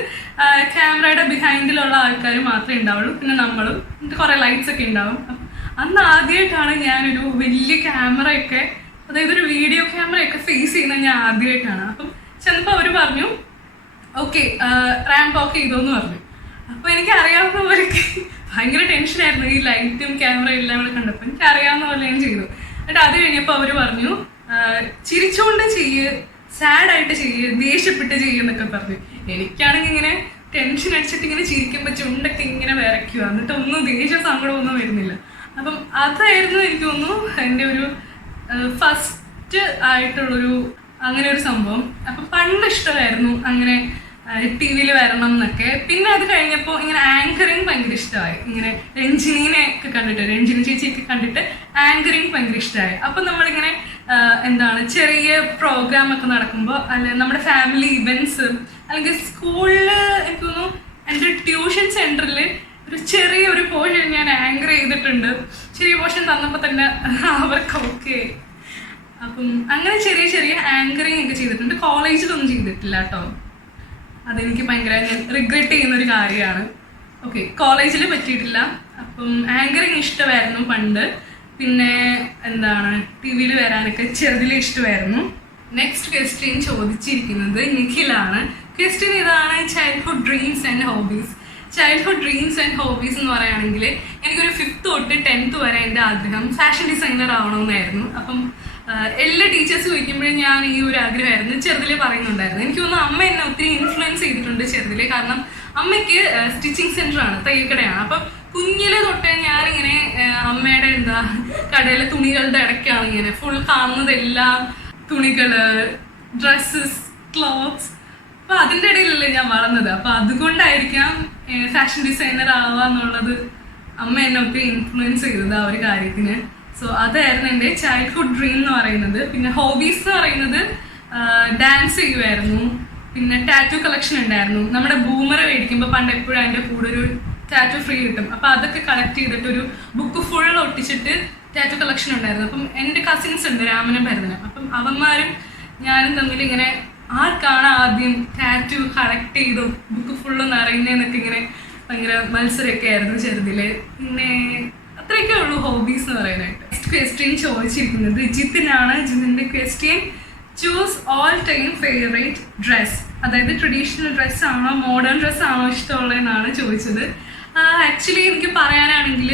ക്യാമറയുടെ ബിഹൈൻഡിലുള്ള ആൾക്കാർ മാത്രമേ ഉണ്ടാവുള്ളൂ, പിന്നെ നമ്മളും, എന്നിട്ട് കുറേ ലൈറ്റ്സ് ഒക്കെ ഉണ്ടാവും. അന്ന് ആദ്യമായിട്ടാണ് ഞാനൊരു വലിയ ക്യാമറയൊക്കെ, അതായത് ഒരു വീഡിയോ ക്യാമറയൊക്കെ ഫേസ് ചെയ്യുന്നത് ഞാൻ ആദ്യമായിട്ടാണ്. അപ്പം ചെന്നപ്പോൾ അവർ പറഞ്ഞു ഓക്കെ റാമ്പ് ഓക്കെ ചെയ്തോന്ന് പറഞ്ഞു. അപ്പോൾ എനിക്ക് അറിയാവുന്ന പോലെയൊക്കെ ഭയങ്കര ടെൻഷനായിരുന്നു. ഈ ലൈറ്റും ക്യാമറയും എല്ലാം കൂടെ കണ്ടപ്പോൾ എനിക്ക് അറിയാവുന്ന പോലെ ഞാൻ ചെയ്തു. എന്നിട്ട് അത് കഴിഞ്ഞപ്പോൾ അവർ പറഞ്ഞു ചിരിച്ചുകൊണ്ട് ചെയ്യ്, സാഡായിട്ട് ചെയ്യ്, ദേഷ്യപ്പെട്ട് ചെയ്യുന്നൊക്കെ പറഞ്ഞു. എനിക്കാണെങ്കിൽ ഇങ്ങനെ ടെൻഷൻ അടിച്ചിട്ട് ഇങ്ങനെ ചിരിക്കുമ്പോൾ ചുണ്ടൊക്കെ ഇങ്ങനെ വിറയ്ക്കുക, എന്നിട്ട് ഒന്നും ദേഷ്യം സങ്കടമൊന്നും വരുന്നില്ല. അപ്പം അതായിരുന്നു എനിക്ക് തോന്നുന്നു എൻ്റെ ഒരു ഫസ്റ്റ് ആയിട്ടുള്ളൊരു അങ്ങനെ ഒരു സംഭവം. അപ്പം പണ്ട് ഇഷ്ടമായിരുന്നു അങ്ങനെ TV-യിൽ വരണം എന്നൊക്കെ. പിന്നെ അത് കഴിഞ്ഞപ്പോൾ ഇങ്ങനെ ആങ്കറിങ് ഭയങ്കര ഇഷ്ടമായി. ഇങ്ങനെ രഞ്ജിനിനെ ഒക്കെ കണ്ടിട്ട്, രഞ്ജിനി ചേച്ചിയൊക്കെ കണ്ടിട്ട് ആങ്കറിങ് ഭയങ്കര ഇഷ്ടമായി. അപ്പം നമ്മളിങ്ങനെ എന്താണ് ചെറിയ പ്രോഗ്രാം ഒക്കെ നടക്കുമ്പോൾ, അല്ലെ നമ്മുടെ ഫാമിലി ഇവൻറ്റ്സ്, അല്ലെങ്കിൽ സ്കൂളിൽ എനിക്ക് തോന്നുന്നു എൻ്റെ ട്യൂഷൻ സെൻറ്ററിൽ ഒരു ചെറിയൊരു പോർഷൻ ഞാൻ ആങ്കർ ചെയ്തിട്ടുണ്ട്. ചെറിയ പോർഷൻ തന്നപ്പോൾ തന്നെ അവർക്ക് ഓക്കെ. അപ്പം അങ്ങനെ ചെറിയ ചെറിയ ആങ്കറിങ് ഒക്കെ ചെയ്തിട്ടുണ്ട്. കോളേജിലൊന്നും ചെയ്തിട്ടില്ല കേട്ടോ. അതെനിക്ക് ഭയങ്കര ഞാൻ റിഗ്രറ്റ് ചെയ്യുന്നൊരു കാര്യമാണ്. ഓക്കെ, കോളേജിൽ പറ്റിയിട്ടില്ല. അപ്പം ആങ്കറിങ് ഇഷ്ടമായിരുന്നു പണ്ട്. പിന്നെ എന്താണ് TV-യിൽ വരാനൊക്കെ ചെറുതിലെ ഇഷ്ടമായിരുന്നു. നെക്സ്റ്റ് ക്വസ്റ്റ്യൻ ചോദിച്ചിരിക്കുന്നത് നിഖിലാണ്. ക്വസ്റ്റ്യൻ ഇതാണ്: childhood dreams and hobbies. Childhood dreams and hobbies എന്ന് പറയുകയാണെങ്കിൽ എനിക്കൊരു 5th തൊട്ട് 10th വരെ എൻ്റെ ആഗ്രഹം ഫാഷൻ ഡിസൈനർ ആവണമെന്നായിരുന്നു. അപ്പം എല്ലാ ടീച്ചേഴ്സ് ചോദിക്കുമ്പോഴും ഞാൻ ഈ ഒരു ആഗ്രഹമായിരുന്നു ചെറുതിലെ പറയുന്നുണ്ടായിരുന്നു. എനിക്ക് തോന്നുന്നു അമ്മ എന്നെ ഒത്തിരി ഇൻഫ്ലുവൻസ് ചെയ്തിട്ടുണ്ട് ചെറുതിലെ. കാരണം അമ്മയ്ക്ക് സ്റ്റിച്ചിങ് സെൻ്ററാണ്, തയ്യൽക്കടയാണ്. അപ്പം കുഞ്ഞിലെ തൊട്ടേ ഞാനിങ്ങനെ അമ്മയുടെ കടയിലെ തുണികളുടെ ഇടയ്ക്കാണ് ഇങ്ങനെ ഫുൾ കാണുന്നതെല്ലാം തുണികൾ, ഡ്രസ്സസ്, ക്ലോത്ത്സ്. അപ്പം അതിൻ്റെ ഇടയിലല്ലേ ഞാൻ വളർന്നത്. അപ്പം അതുകൊണ്ടായിരിക്കാം ഫാഷൻ ഡിസൈനർ ആവാന്നുള്ളത് അമ്മ എന്നെ ഒത്തിരി ഇൻഫ്ലുവൻസ് ചെയ്തത് ആ ഒരു കാര്യത്തിന്. സോ അതായിരുന്നു എൻ്റെ ചൈൽഡ്ഹുഡ് ഡ്രീം എന്ന് പറയുന്നത്. പിന്നെ ഹോബീസ് എന്ന് പറയുന്നത് ഡാൻസ് ചെയ്യുമായിരുന്നു. പിന്നെ ടാറ്റു കളക്ഷൻ ഉണ്ടായിരുന്നു. നമ്മുടെ ബൂമർ മേടിക്കുമ്പോൾ പണ്ട് എപ്പോഴും അതിൻ്റെ കൂടെ ഒരു ടാറ്റു ഫ്രീ കിട്ടും. അപ്പം അതൊക്കെ കളക്ട് ചെയ്തിട്ട് ഒരു ബുക്ക് ഫുൾ ഒട്ടിച്ചിട്ട് ടാറ്റു കളക്ഷൻ ഉണ്ടായിരുന്നു. അപ്പം എൻ്റെ കസിൻസ് ഉണ്ട്, രാമനും ഭരതനും. അപ്പം അവന്മാരും ഞാനും തമ്മിൽ ഇങ്ങനെ ആർക്കാണ് ആദ്യം ടാറ്റു കളക്ട് ചെയ്തു ബുക്ക് ഫുള്ള് നിറയുന്നതെന്നൊക്കെ ഇങ്ങനെ ഭയങ്കര മത്സരമൊക്കെ ആയിരുന്നു ചെറുതില്. പിന്നെ അത്രയൊക്കെ ഉള്ളൂ ഹോബീസ് എന്ന് പറയാനായിട്ട്. നെക്സ്റ്റ് ക്വസ്റ്റ്യൻ ചോദിച്ചിരിക്കുന്നത് ജിത്തിനാണ്. ജിത്തിൻ്റെ question: choose all time favourite dress. അതായത് ട്രഡീഷണൽ ഡ്രസ്സാണോ മോഡേൺ ഡ്രസ്സാണോ ഇഷ്ടമുള്ളതെന്നാണ് ചോദിച്ചത്. ആക്ച്വലി എനിക്ക് പറയാനാണെങ്കിൽ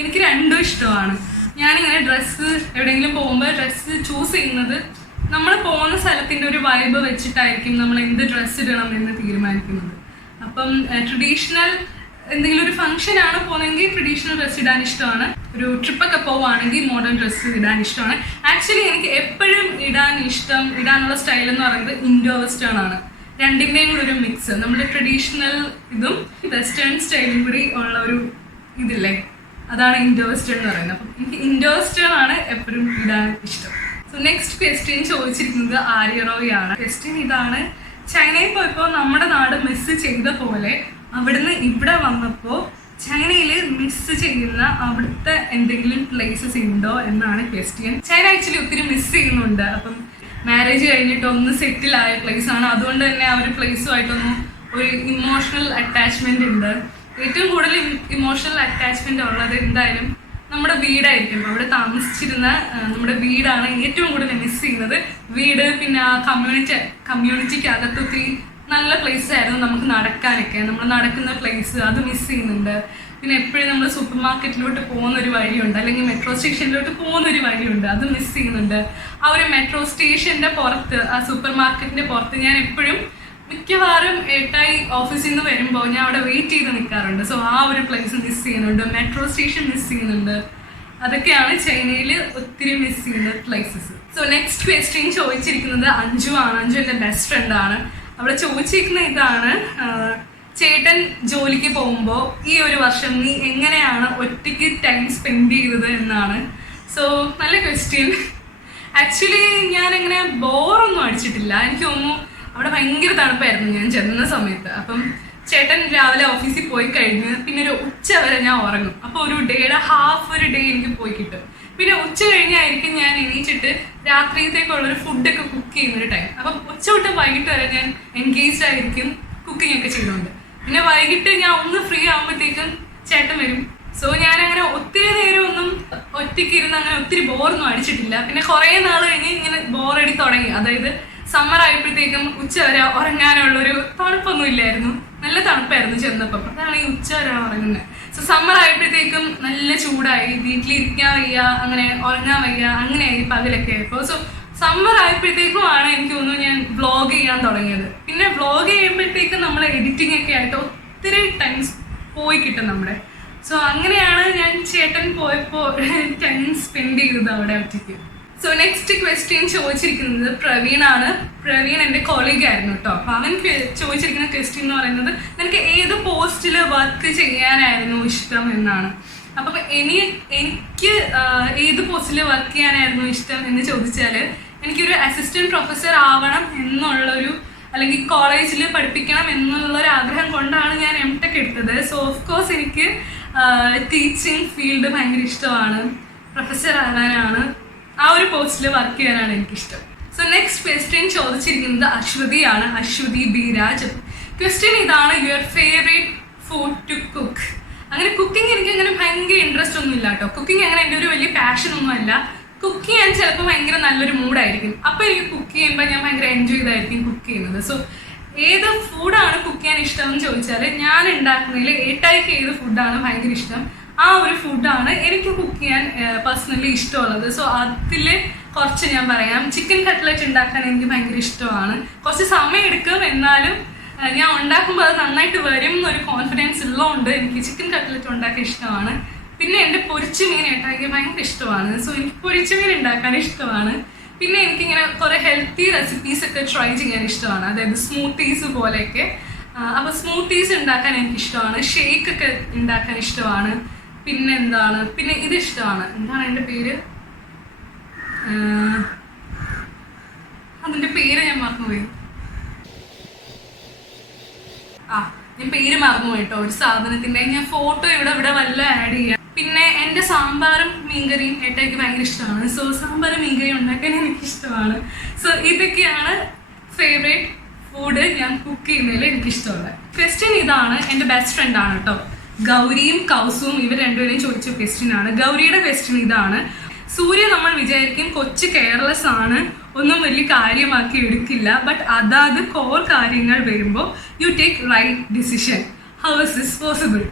എനിക്ക് രണ്ടും ഇഷ്ടമാണ്. ഞാനിങ്ങനെ ഡ്രസ്സ് എവിടെയെങ്കിലും പോകുമ്പോൾ ഡ്രസ്സ് ചൂസ് ചെയ്യുന്നത് നമ്മൾ പോകുന്ന സ്ഥലത്തിൻ്റെ ഒരു വൈബ് വെച്ചിട്ടായിരിക്കും നമ്മൾ എന്ത് ഡ്രസ്സ് ഇടണം എന്ന് തീരുമാനിക്കുന്നത്. അപ്പം ട്രഡീഷണൽ എന്തെങ്കിലും ഒരു ഫംഗ്ഷൻ ആണ് പോകുന്നതെങ്കിൽ ട്രഡീഷണൽ ഡ്രസ്സ് ഇടാൻ ഇഷ്ടമാണ്. ഒരു ട്രിപ്പൊക്കെ പോവുകയാണെങ്കിൽ മോഡേൺ ഡ്രസ്സ് ഇടാൻ ഇഷ്ടമാണ്. ആക്ച്വലി എനിക്ക് എപ്പോഴും ഇടാനുള്ള സ്റ്റൈൽ എന്ന് പറയുന്നത് ഇൻഡോ വെസ്റ്റേൺ ആണ്. രണ്ടിൻ്റെയും കൂടെ ഒരു മിക്സ്, നമ്മുടെ ട്രഡീഷണൽ ഇതും വെസ്റ്റേൺ സ്റ്റൈലും കൂടി ഉള്ള ഒരു ഇതില്ലേ, അതാണ് ഇൻഡോ വെസ്റ്റേൺ എന്ന് പറയുന്നത്. അപ്പം എനിക്ക് ഇൻഡോ വെസ്റ്റേൺ ആണ് എപ്പോഴും ഇടാൻ ഇഷ്ടം. സോ നെക്സ്റ്റ് ക്വസ്റ്റ്യൻ ചോദിച്ചിരിക്കുന്നത് ആര്യറോയാണ്. ക്വസ്റ്റ്യൻ ഇതാണ്: ചൈനയിൽ പോയപ്പോൾ നമ്മുടെ നാട് മിസ് ചെയ്ത പോലെ അവിടുന്ന് ഇവിടെ വന്നപ്പോൾ ചൈനയിൽ മിസ് ചെയ്യുന്ന അവിടുത്തെ എന്തെങ്കിലും പ്ലേസസ് ഉണ്ടോ എന്നാണ് ക്വസ്റ്റ്യൻ. ചൈന ആക്ച്വലി ഒത്തിരി മിസ് ചെയ്യുന്നുണ്ട്. അപ്പം മാരേജ് കഴിഞ്ഞിട്ട് ഒന്ന് സെറ്റിൽ ആയ പ്ലേസ് ആണ്. അതുകൊണ്ട് തന്നെ ആ ഒരു പ്ലേസുമായിട്ടൊന്നും ഒരു ഇമോഷണൽ അറ്റാച്ച്മെന്റ് ഉണ്ട്. ഏറ്റവും കൂടുതൽ ഇമോഷണൽ അറ്റാച്ച്മെന്റ് ഉള്ളത് എന്തായാലും നമ്മുടെ വീടായിരിക്കും. അവിടെ താമസിച്ചിരുന്ന നമ്മുടെ വീടാണ് ഏറ്റവും കൂടുതൽ മിസ് ചെയ്യുന്നത്. വീട്, പിന്നെ ആ കമ്മ്യൂണിറ്റിക്ക് അകത്ത് ഒത്തിരി നല്ല പ്ലേസ് ആയിരുന്നു നമുക്ക് നടക്കാനൊക്കെ. നമ്മൾ നടക്കുന്ന പ്ലേസ് അത് മിസ് ചെയ്യുന്നുണ്ട്. പിന്നെ എപ്പോഴും നമ്മൾ സൂപ്പർ മാർക്കറ്റിലോട്ട് പോകുന്ന ഒരു വഴിയുണ്ട്, അല്ലെങ്കിൽ മെട്രോ സ്റ്റേഷനിലോട്ട് പോകുന്ന ഒരു വഴിയുണ്ട്, അത് മിസ് ചെയ്യുന്നുണ്ട്. ആ ഒരു മെട്രോ സ്റ്റേഷൻ്റെ പുറത്ത്, ആ സൂപ്പർ മാർക്കറ്റിൻ്റെ പുറത്ത് ഞാൻ എപ്പോഴും മിക്കവാറും ഏട്ടായി ഓഫീസിൽ നിന്ന് വരുമ്പോൾ ഞാൻ അവിടെ വെയിറ്റ് ചെയ്ത് നിൽക്കാറുണ്ട്. സോ ആ ഒരു പ്ലേസ് മിസ് ചെയ്യുന്നുണ്ട്, മെട്രോ സ്റ്റേഷൻ മിസ് ചെയ്യുന്നുണ്ട്. അതൊക്കെയാണ് ചൈനയിൽ ഒത്തിരി മിസ് ചെയ്യുന്ന പ്ലേസസ്. സോ നെക്സ്റ്റ് ക്വസ്റ്റ്യൻ ചോദിച്ചിരിക്കുന്നത് അഞ്ജു ആണ്. അഞ്ജു എൻ്റെ ബെസ്റ്റ് ഫ്രണ്ടാണ്. അവിടെ ചോദിച്ചിരിക്കുന്ന ഇതാണ്: ചേട്ടൻ ജോലിക്ക് പോകുമ്പോൾ ഈ ഒരു വർഷം നീ എങ്ങനെയാണ് ഒറ്റയ്ക്ക് ടൈം സ്പെൻഡ് ചെയ്തത് എന്നാണ്. സോ നല്ല ക്വസ്റ്റ്യൻ. ആക്ച്വലി ഞാനെങ്ങനെ ബോറൊന്നും അടിച്ചിട്ടില്ല. എനിക്ക് തോന്നുന്നു അവിടെ ഭയങ്കര തണുപ്പായിരുന്നു ഞാൻ ചെന്ന സമയത്ത്. അപ്പം ചേട്ടൻ രാവിലെ ഓഫീസിൽ പോയി കഴിഞ്ഞ് പിന്നെ ഒരു ഉച്ച വരെ ഞാൻ ഉറങ്ങും. അപ്പോൾ ഒരു ഡേയുടെ ഹാഫ് ഒരു ഡേ എനിക്ക് പോയി കിട്ടും. പിന്നെ ഉച്ച കഴിഞ്ഞായിരിക്കും ഞാൻ എണീച്ചിട്ട് രാത്രിയത്തേക്കുള്ളൊരു ഫുഡൊക്കെ കുക്ക് ചെയ്യുന്നൊരു ടൈം. അപ്പം ഉച്ച തൊട്ട് വൈകിട്ട് വരെ ഞാൻ എൻഗേജ്ഡ് ആയിരിക്കും കുക്കിംഗ് ഒക്കെ ചെയ്തുകൊണ്ട്. പിന്നെ വൈകിട്ട് ഞാൻ ഒന്ന് ഫ്രീ ആകുമ്പോഴത്തേക്കും ചേട്ടൻ വരും. സോ ഞാനങ്ങനെ ഒത്തിരി നേരം ഒന്നും ഒറ്റയ്ക്ക് ഇരുന്ന് അങ്ങനെ ഒത്തിരി ബോറൊന്നും അടിച്ചിട്ടില്ല. പിന്നെ കുറേ നാൾ കഴിഞ്ഞ് ഇങ്ങനെ ബോറടി തുടങ്ങി. അതായത് സമ്മർ ആയപ്പോഴത്തേക്കും ഉച്ച വരെ ഉറങ്ങാനുള്ളൊരു തണുപ്പൊന്നും ഇല്ലായിരുന്നു. നല്ല തണുപ്പായിരുന്നു ചെന്നപ്പം. അതാണ് ഈ ഉച്ച വരെ ഉറങ്ങുന്നത്. സോ സമ്മർ ആയപ്പോഴത്തേക്കും നല്ല ചൂടായി, വീട്ടിലിരിക്കാൻ വയ്യ, അങ്ങനെ ഉറങ്ങാൻ വയ്യ, അങ്ങനെയായി പകലൊക്കെ ആയപ്പോൾ. സോ സമ്മർ ആയപ്പോഴത്തേക്കും ആണ് എനിക്ക് തോന്നുന്നു ഞാൻ വ്ളോഗ് ചെയ്യാൻ തുടങ്ങിയത്. പിന്നെ വ്ളോഗ് ചെയ്യുമ്പോഴത്തേക്കും നമ്മൾ എഡിറ്റിംഗ് ഒക്കെ ആയിട്ട് ഒത്തിരി ടൈം പോയി കിട്ടും നമ്മുടെ. സോ അങ്ങനെയാണ് ഞാൻ ചേട്ടൻ പോയപ്പോൾ ടൈം സ്പെൻഡ് ചെയ്തത് അവിടെ ഒറ്റയ്ക്ക്. സോ നെക്സ്റ്റ് ക്വസ്റ്റ്യൻ ചോദിച്ചിരിക്കുന്നത് പ്രവീണാണ്. പ്രവീൺ എൻ്റെ കോളീഗ് ആയിരുന്നു കേട്ടോ. അപ്പം അവൻ ചോദിച്ചിരിക്കുന്ന ക്വസ്റ്റ്യൻ എന്ന് പറയുന്നത് നിനക്ക് ഏത് പോസ്റ്റിൽ വർക്ക് ചെയ്യാനായിരുന്നു ഇഷ്ടം എന്നാണ്. അപ്പം എനിക്ക് ഏത് പോസ്റ്റിൽ വർക്ക് ചെയ്യാനായിരുന്നു ഇഷ്ടം എന്ന് ചോദിച്ചാൽ എനിക്കൊരു അസിസ്റ്റന്റ് പ്രൊഫസർ ആവണം എന്നുള്ളൊരു, അല്ലെങ്കിൽ കോളേജിൽ പഠിപ്പിക്കണം എന്നുള്ളൊരു ആഗ്രഹം കൊണ്ടാണ് ഞാൻ M.Tech എടുത്തത്. സോ ഓഫ് കോഴ്സ് എനിക്ക് ടീച്ചിങ് ഫീൽഡ് ഭയങ്കര ഇഷ്ടമാണ്. പ്രൊഫസർ ആകാനാണ്, ആ ഒരു പോസ്റ്റിൽ വർക്ക് ചെയ്യാനാണ് എനിക്കിഷ്ടം. സോ നെക്സ്റ്റ് ക്വസ്റ്റ്യൻ ചോദിച്ചിരിക്കുന്നത് അശ്വതിയാണ്, അശ്വതി ബി രാജ്. ക്വസ്റ്റ്യൻ ഇതാണ്, your favourite food to cook. അങ്ങനെ കുക്കിംഗ് എനിക്ക് അങ്ങനെ ഭയങ്കര ഇൻട്രസ്റ്റ് ഒന്നും ഇല്ല കേട്ടോ. കുക്കിംഗ് അങ്ങനെ എൻ്റെ ഒരു വലിയ പാഷൻ ഒന്നും അല്ല. കുക്ക് ചെയ്യാൻ ചിലപ്പോൾ ഭയങ്കര നല്ലൊരു മൂഡായിരിക്കും, അപ്പോൾ എനിക്ക് കുക്ക് ചെയ്യുമ്പോൾ ഞാൻ ഭയങ്കര എൻജോയ് ചെയ്തായിരിക്കും കുക്ക് ചെയ്യുന്നത്. സോ ഏത് ഫുഡാണ് കുക്ക് ചെയ്യാൻ ഇഷ്ടം എന്ന് ചോദിച്ചാൽ ഞാൻ ഉണ്ടാക്കുന്നതിൽ ഏട്ടായിക്ക് ഏത് ഫുഡാണ് ഭയങ്കര ഇഷ്ടം, ആ ഒരു ഫുഡാണ് എനിക്ക് കുക്ക് ചെയ്യാൻ പേഴ്സണലി ഇഷ്ടമുള്ളത്. സോ അതിൽ കുറച്ച് ഞാൻ പറയാം. ചിക്കൻ കട്ട്ലറ്റ് ഉണ്ടാക്കാൻ എനിക്ക് ഭയങ്കര ഇഷ്ടമാണ്. കുറച്ച് സമയം എടുക്കും, എന്നാലും ഞാൻ ഉണ്ടാക്കുമ്പോൾ അത് നന്നായിട്ട് വരും എന്നൊരു കോൺഫിഡൻസ് ഉള്ളതുകൊണ്ട് എനിക്ക് ചിക്കൻ കട്ട്ലറ്റ് ഉണ്ടാക്കാൻ ഇഷ്ടമാണ്. പിന്നെ എൻ്റെ പൊരിച്ച മീൻ ഏട്ടായിക്ക് ഭയങ്കര ഇഷ്ടമാണ്. സോ എനിക്ക് പൊരിച്ച മീൻ ഉണ്ടാക്കാൻ ഇഷ്ടമാണ്. പിന്നെ എനിക്കിങ്ങനെ കുറേ ഹെൽത്തി റെസിപ്പീസൊക്കെ ട്രൈ ചെയ്യാൻ ഇഷ്ടമാണ്, അതായത് സ്മൂത്തീസ് പോലെയൊക്കെ. അപ്പോൾ സ്മൂത്തീസ് ഉണ്ടാക്കാൻ എനിക്കിഷ്ടമാണ്, ഷേക്കൊക്കെ ഉണ്ടാക്കാൻ ഇഷ്ടമാണ്. പിന്നെ ഇത് ഇഷ്ടമാണ്, എന്താണ് അതിൻ്റെ പേര്, അതിൻ്റെ പേര് ഞാൻ മറന്നുപോയി. ഞാൻ പേര് മറന്നുപോയി കേട്ടോ ഒരു സാധനത്തിൻ്റെ. ഞാൻ ഫോട്ടോ ഇവിടെ വല്ല ആഡ് ചെയ്യാം. പിന്നെ എൻ്റെ സാമ്പാറും മീൻകറിയും ഏട്ടായിക്ക് ഭയങ്കര ഇഷ്ടമാണ്. സോ സാമ്പാറും മീൻകറിയും ഉണ്ടാക്കാൻ എനിക്കിഷ്ടമാണ്. സോ ഇതൊക്കെയാണ് ഫേവറേറ്റ് ഫുഡ് ഞാൻ കുക്ക് ചെയ്യുന്നതിൽ എനിക്കിഷ്ടമുള്ളത്. ക്വസ്റ്റ്യൻ ഇതാണ്, എൻ്റെ ബെസ്റ്റ് ഫ്രണ്ടാണ് കേട്ടോ, ഗൗരിയും കൗസുവും. ഇവർ രണ്ടുപേരെയും ചോദിച്ച ക്വസ്റ്റ്യൻ ആണ്. ഗൗരിയുടെ ക്വസ്റ്റ്യൻ ഇതാണ്, സൂര്യ നമ്മൾ വിചാരിക്കും കൊച്ചു കെയർലെസ് ആണ്, ഒന്നും വലിയ കാര്യമാക്കി എടുക്കില്ല, ബട്ട് അതാത് കോർ കാര്യങ്ങൾ വരുമ്പോൾ you take right decision, how is this possible?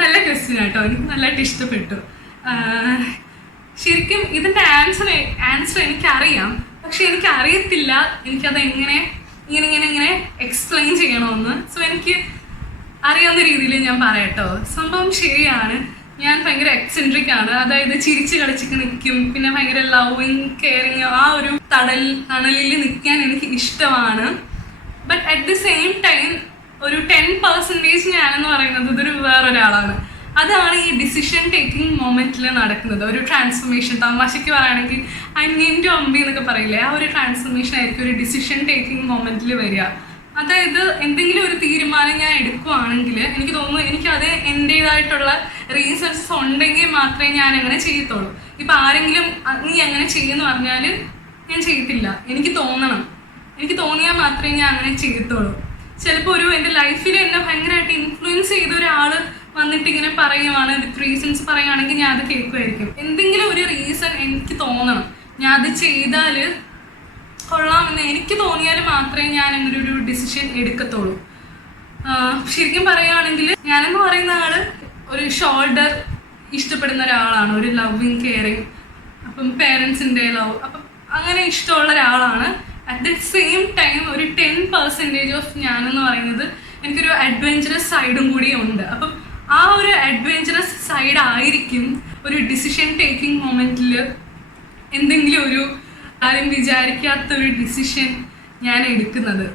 നല്ല ക്വസ്റ്റ്യൻ ആട്ടോ, എനിക്ക് നല്ലതായിട്ട് ഇഷ്ടപ്പെട്ടു. ശരിക്കും ഇതിൻ്റെ ആൻസർ എനിക്കറിയാം, പക്ഷെ എനിക്കറിയത്തില്ല എനിക്കത് ഇങ്ങനെ എക്സ്പ്ലെയിൻ ചെയ്യണമെന്ന്. സോ എനിക്ക് അറിയാവുന്ന രീതിയിൽ ഞാൻ പറയാട്ടോ. സംഭവം ശരിയാണ്, ഞാൻ ഭയങ്കര എക്സെൻട്രിക് ആണ്. അതായത് ചിരിച്ച് കളിച്ചൊക്കെ നിൽക്കും, പിന്നെ ഭയങ്കര ലവിങ് കെയറിങ്, ആ ഒരു തണലിൽ നിൽക്കാൻ എനിക്ക് ഇഷ്ടമാണ്. But at the same time ഒരു 10% ഞാനെന്ന് പറയുന്നത് ഇതൊരു വേറൊരാളാണ്. അതാണ് ഈ ഡിസിഷൻ ടേക്കിംഗ് മൊമെന്റിൽ നടക്കുന്നത്. ഒരു ട്രാൻസ്ഫോർമേഷൻ, തമാശയ്ക്ക് പറയുകയാണെങ്കിൽ അന്യൻ്റെ അമ്പി എന്നൊക്കെ പറയില്ലേ, ആ ഒരു ട്രാൻസ്ഫോർമേഷൻ ആയിരിക്കും ഒരു ഡിസിഷൻ ടേക്കിംഗ് മൊമെന്റിൽ വരിക. അതായത് എന്തെങ്കിലും ഒരു തീരുമാനം ഞാൻ എടുക്കുകയാണെങ്കിൽ എനിക്ക് തോന്നുന്നു എനിക്കത് എൻ്റേതായിട്ടുള്ള റീസൺസ് ഉണ്ടെങ്കിൽ മാത്രമേ ഞാൻ അങ്ങനെ ചെയ്യത്തുള്ളൂ. ഇപ്പം ആരെങ്കിലും നീ അങ്ങനെ ചെയ്യുമെന്ന് പറഞ്ഞാൽ ഞാൻ ചെയ്യത്തില്ല. എനിക്ക് തോന്നിയാൽ മാത്രമേ ഞാൻ അങ്ങനെ ചെയ്യത്തുള്ളൂ. ചിലപ്പോൾ എൻ്റെ ലൈഫിൽ എന്നെ ഭയങ്കരമായിട്ട് ഇൻഫ്ലുവൻസ് ചെയ്ത ഒരാൾ വന്നിട്ട് ഇങ്ങനെ പറയുവാണ്, വിത്ത് റീസൺസ് പറയുകയാണെങ്കിൽ ഞാൻ അത് കേൾക്കുമായിരിക്കും. എന്തെങ്കിലും ഒരു റീസൺ എനിക്ക് തോന്നണം, ഞാൻ അത് ചെയ്താൽ കൊള്ളാമെന്ന് എനിക്ക് തോന്നിയാൽ മാത്രമേ ഞാൻ അങ്ങനെ ഒരു ഡിസിഷൻ എടുക്കത്തുള്ളൂ. ശരിക്കും പറയുകയാണെങ്കിൽ ഞാനെന്ന് പറയുന്ന ആള് ഒരു ഷോൾഡർ ഇഷ്ടപ്പെടുന്ന ഒരാളാണ്, ഒരു ലവിങ് കെയറിങ്, അപ്പം പേരൻസിൻ്റെ ലവ്, അപ്പം അങ്ങനെ ഇഷ്ടമുള്ള ഒരാളാണ്. അറ്റ് ദ സെയിം ടൈം ഒരു 10% ഓഫ് ഞാനെന്ന് പറയുന്നത് എനിക്കൊരു അഡ്വെഞ്ചറസ് സൈഡും കൂടി ഉണ്ട്. അപ്പം ആ ഒരു അഡ്വെഞ്ചറസ് സൈഡ് ആയിരിക്കും ഒരു ഡിസിഷൻ ടേക്കിംഗ് മൊമെന്റിൽ എന്തെങ്കിലും ഒരു ആരും വിചാരിക്കാത്തൊരു ഡിസിഷൻ ഞാൻ എടുക്കുന്നത്.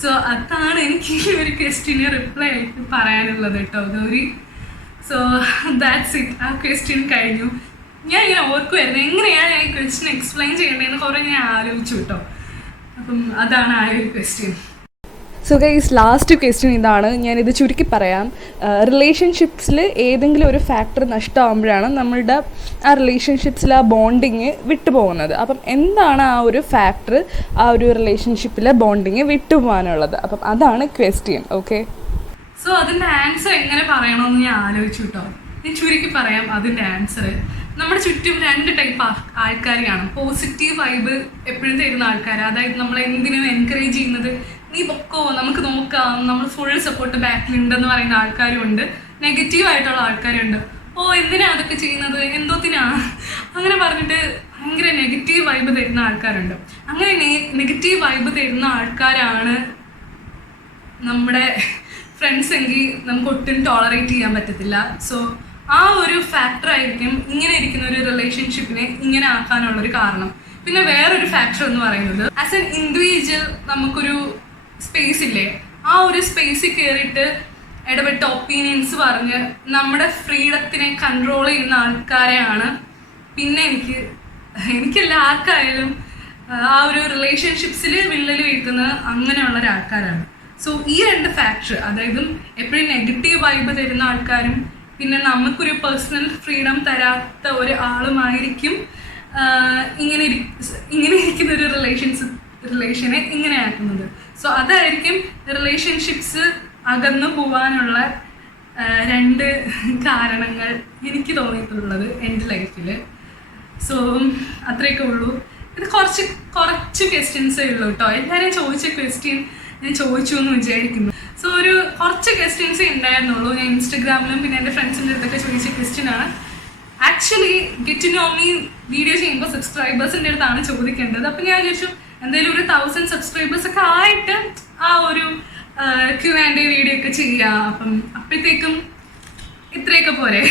സോ അതാണ് എനിക്ക് ഈ ഒരു ക്വസ്റ്റ്യന് റിപ്ലൈ ആയിട്ട് പറയാനുള്ളത് കേട്ടോ ഗൗരി. So that's it. ആ ക്വസ്റ്റ്യൻ കഴിഞ്ഞു. ഞാൻ ഇങ്ങനെ ഓർക്കുമായിരുന്നു എങ്ങനെയാണ് ഈ ക്വസ്റ്റ്യൻ എക്സ്പ്ലെയിൻ ചെയ്യേണ്ടതെന്ന് കുറേ ഞാൻ ആലോചിച്ചു കേട്ടോ. അപ്പം അതാണ് ആ ഒരു question. So guys, last question ഇതാണ്, ഞാനിത് ചുരുക്കി പറയാം. റിലേഷൻഷിപ്സിൽ ഏതെങ്കിലും ഒരു ഫാക്ടർ നഷ്ടമാകുമ്പോഴാണ് നമ്മളുടെ ആ റിലേഷൻഷിപ്സിൽ ആ ബോണ്ടിങ് വിട്ടുപോകുന്നത്. അപ്പം എന്താണ് ആ ഒരു ഫാക്ടർ ആ ഒരു റിലേഷൻഷിപ്പിലെ ബോണ്ടിങ് വിട്ടുപോകാനുള്ളത്? അപ്പം അതാണ് ക്വസ്റ്റ്യൻ. ഓക്കെ, സോ അതിൻ്റെ ആൻസർ എങ്ങനെ പറയണമെന്ന് ഞാൻ ആലോചിച്ചു കേട്ടോ. ഞാൻ ചുരുക്കി പറയാം അതിൻ്റെ ആൻസർ. നമ്മുടെ ചുറ്റും 2 ടൈപ്പ് ആൾക്കാർ കാണും. പോസിറ്റീവ് വൈബ് എപ്പോഴും തരുന്ന ആൾക്കാർ, അതായത് നമ്മളെ എന്തിനും എൻകറേജ് ചെയ്യുന്നത്, നീ പൊക്കോ നമുക്ക് നോക്കാം, നമ്മൾ ഫുൾ സപ്പോർട്ട് ബാക്കിലുണ്ടെന്ന് പറയുന്ന ആൾക്കാരും ഉണ്ട്. നെഗറ്റീവായിട്ടുള്ള ആൾക്കാരുണ്ട്, ഓ എന്തിനാ അതൊക്കെ ചെയ്യുന്നത്, എന്തോത്തിനാ അങ്ങനെ പറഞ്ഞിട്ട് ഭയങ്കര നെഗറ്റീവ് വൈബ് തരുന്ന ആൾക്കാരുണ്ട്. അങ്ങനെ നെഗറ്റീവ് വൈബ് തരുന്ന ആൾക്കാരാണ് നമ്മുടെ ഫ്രണ്ട്സ് എങ്കിൽ നമുക്ക് ഒട്ടും ടോളറേറ്റ് ചെയ്യാൻ പറ്റത്തില്ല. സോ ആ ഒരു ഫാക്ടർ ആയിരിക്കും ഇങ്ങനെ ഇരിക്കുന്ന ഒരു റിലേഷൻഷിപ്പിനെ ഇങ്ങനെ ആക്കാനുള്ളൊരു കാരണം. പിന്നെ വേറൊരു ഫാക്ടർ എന്ന് പറയുന്നത് ആസ് എൻ ഇൻഡിവിജ്വൽ നമുക്കൊരു സ്പേസ് ഇല്ലേ, ആ ഒരു സ്പേസിൽ കയറിയിട്ട് ഇടപെട്ട ഒപ്പീനിയൻസ് പറഞ്ഞ് നമ്മുടെ ഫ്രീഡത്തിനെ കൺട്രോൾ ചെയ്യുന്ന ആൾക്കാരെയാണ് പിന്നെ എനിക്കല്ല ആർക്കായാലും ആ ഒരു റിലേഷൻഷിപ്സിൽ വിള്ളൽ വീഴ്ത്തുന്നത് അങ്ങനെയുള്ള ഒരാൾക്കാരാണ്. സോ ഈ രണ്ട് ഫാക്ടർ, അതായത് എപ്പോഴും നെഗറ്റീവ് വൈബ് തരുന്ന ആൾക്കാരും പിന്നെ നമുക്കൊരു പേഴ്സണൽ ഫ്രീഡം തരാത്ത ഒരു ആളുമായിരിക്കും ഇങ്ങനെ ഇരിക്കുന്ന ഒരു റിലേഷനെ ഇങ്ങനെ ആക്കുന്നത്. സോ അതായിരിക്കും റിലേഷൻഷിപ്സ് അകന്നു പോവാനുള്ള രണ്ട് കാരണങ്ങൾ എനിക്ക് തോന്നിയിട്ടുള്ളത് എൻ്റെ ലൈഫിൽ. സോ അത്രയൊക്കെ ഉള്ളൂ. ഇത് കുറച്ച് ക്വസ്റ്റ്യൻസേ ഉള്ളൂ കേട്ടോ. എല്ലാവരും ചോദിച്ച ക്വസ്റ്റ്യൻ ഞാൻ ചോദിച്ചു എന്ന് വിചാരിക്കുന്നു. സോ ഒരു കുറച്ച് ക്വസ്റ്റ്യൻസേ ഉണ്ടായിരുന്നുള്ളൂ. ഞാൻ ഇൻസ്റ്റഗ്രാമിലും പിന്നെ എൻ്റെ ഫ്രണ്ട്സിൻ്റെ അടുത്തൊക്കെ ചോദിച്ച ക്വസ്റ്റ്യനാണ്. Actually get to know me video ചെയ്യുമ്പോൾ സബ്സ്ക്രൈബേഴ്സിൻ്റെ അടുത്താണ് ചോദിക്കേണ്ടത്. അപ്പം ഞാൻ വിചാരിച്ചു എന്തായാലും ഒരു 1000 സബ്സ്ക്രൈബേഴ്സ് ഒക്കെ ആയിട്ട് ആ ഒരു Q&A വീഡിയോ ഒക്കെ ചെയ്യാം. അപ്പോഴത്തേക്കും ഇത്രയൊക്കെ പോരെ.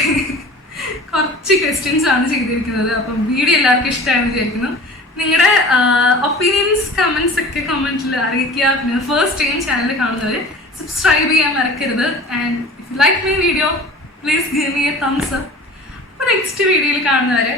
കുറച്ച് ക്വസ്റ്റ്യൻസ് ആണ് ചെയ്തിരിക്കുന്നത്. അപ്പം വീഡിയോ എല്ലാവർക്കും ഇഷ്ടമാണെന്ന് വിചാരിക്കുന്നു. നിങ്ങളുടെ ഒപ്പീനിയൻസ് കമൻസ് ഒക്കെ കമൻറ്റിൽ അറിയിക്കുക. പിന്നെ ഫസ്റ്റ് ടൈം ചാനൽ കാണുന്നവർ സബ്സ്ക്രൈബ് ചെയ്യാൻ മറക്കരുത്. And if you like my video please give me A thumbs up. അപ്പോൾ നെക്സ്റ്റ് വീഡിയോയിൽ കാണുന്നവരെ